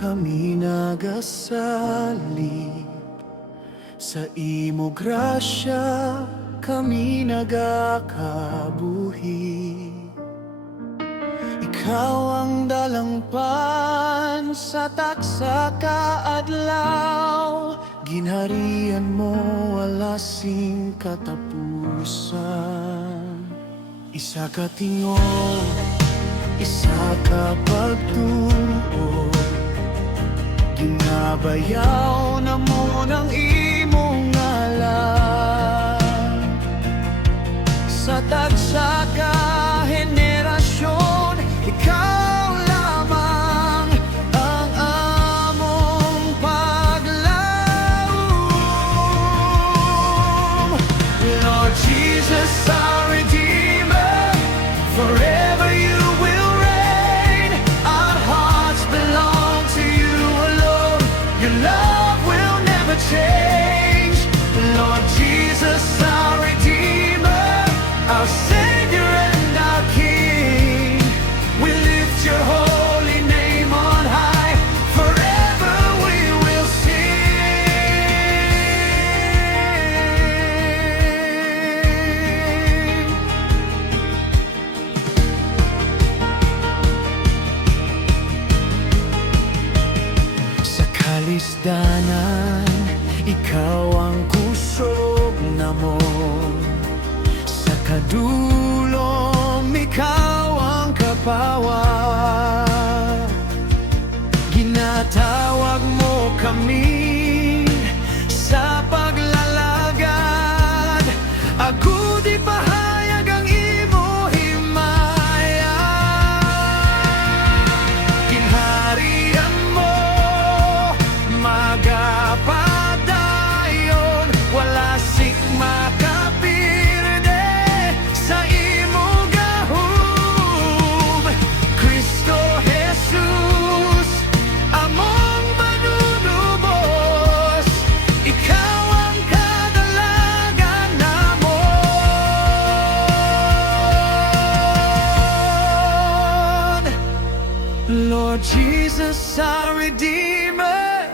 kami nagasali. Sa imo grasya kami nagakabuhi. Ikaw ang dalangpan sa taksa kaadlaw. Ginharian mo wala sing katapusan. Isa ka tingog, isa ka pagtuo. Ginabayaw na mo ng imong ngalan. Sa tagsa ka henerasyon, ikaw lamang ang among paglaom. Lord Jesus, our Redeemer, forever you will reign. Our hearts belong to you alone. Your love will never change. Lord Jesus, our Redeemer, our Savior and our King, we lift your holy name on high. Forever we will sing. Sa kalisdanan, ikaw ang kusog namon. Sa kadulom, ikaw ang kapawa. Ginatawag mo kami sa paglalagad. Ako di pahayag ang imo himaya. Kinharian mo magapadayon, wala sing makapirde sa imo gahom. Cristo Jesus, among manunubos, ikaw ang kadalagan namon. Lord Jesus, our Redeemer,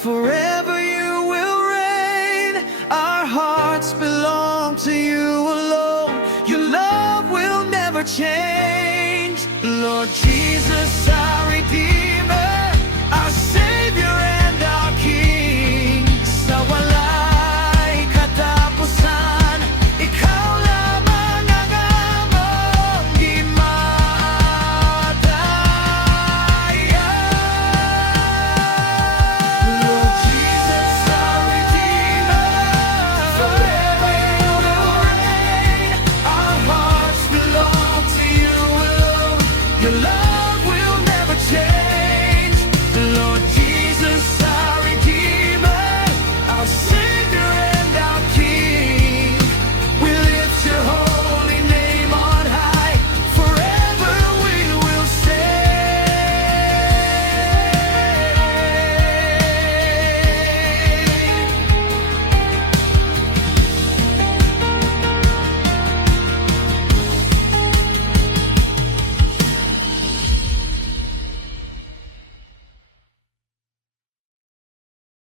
forever you will reign. Our hearts belong to you alone. Your love will never change. Lord Jesus, our Redeemer, our Savior and our King. Sa walay katapusan, ikaw lamang ang among gimatayan. Lord Jesus, our Redeemer, forever you will reign. Our hearts belong to you alone. Your love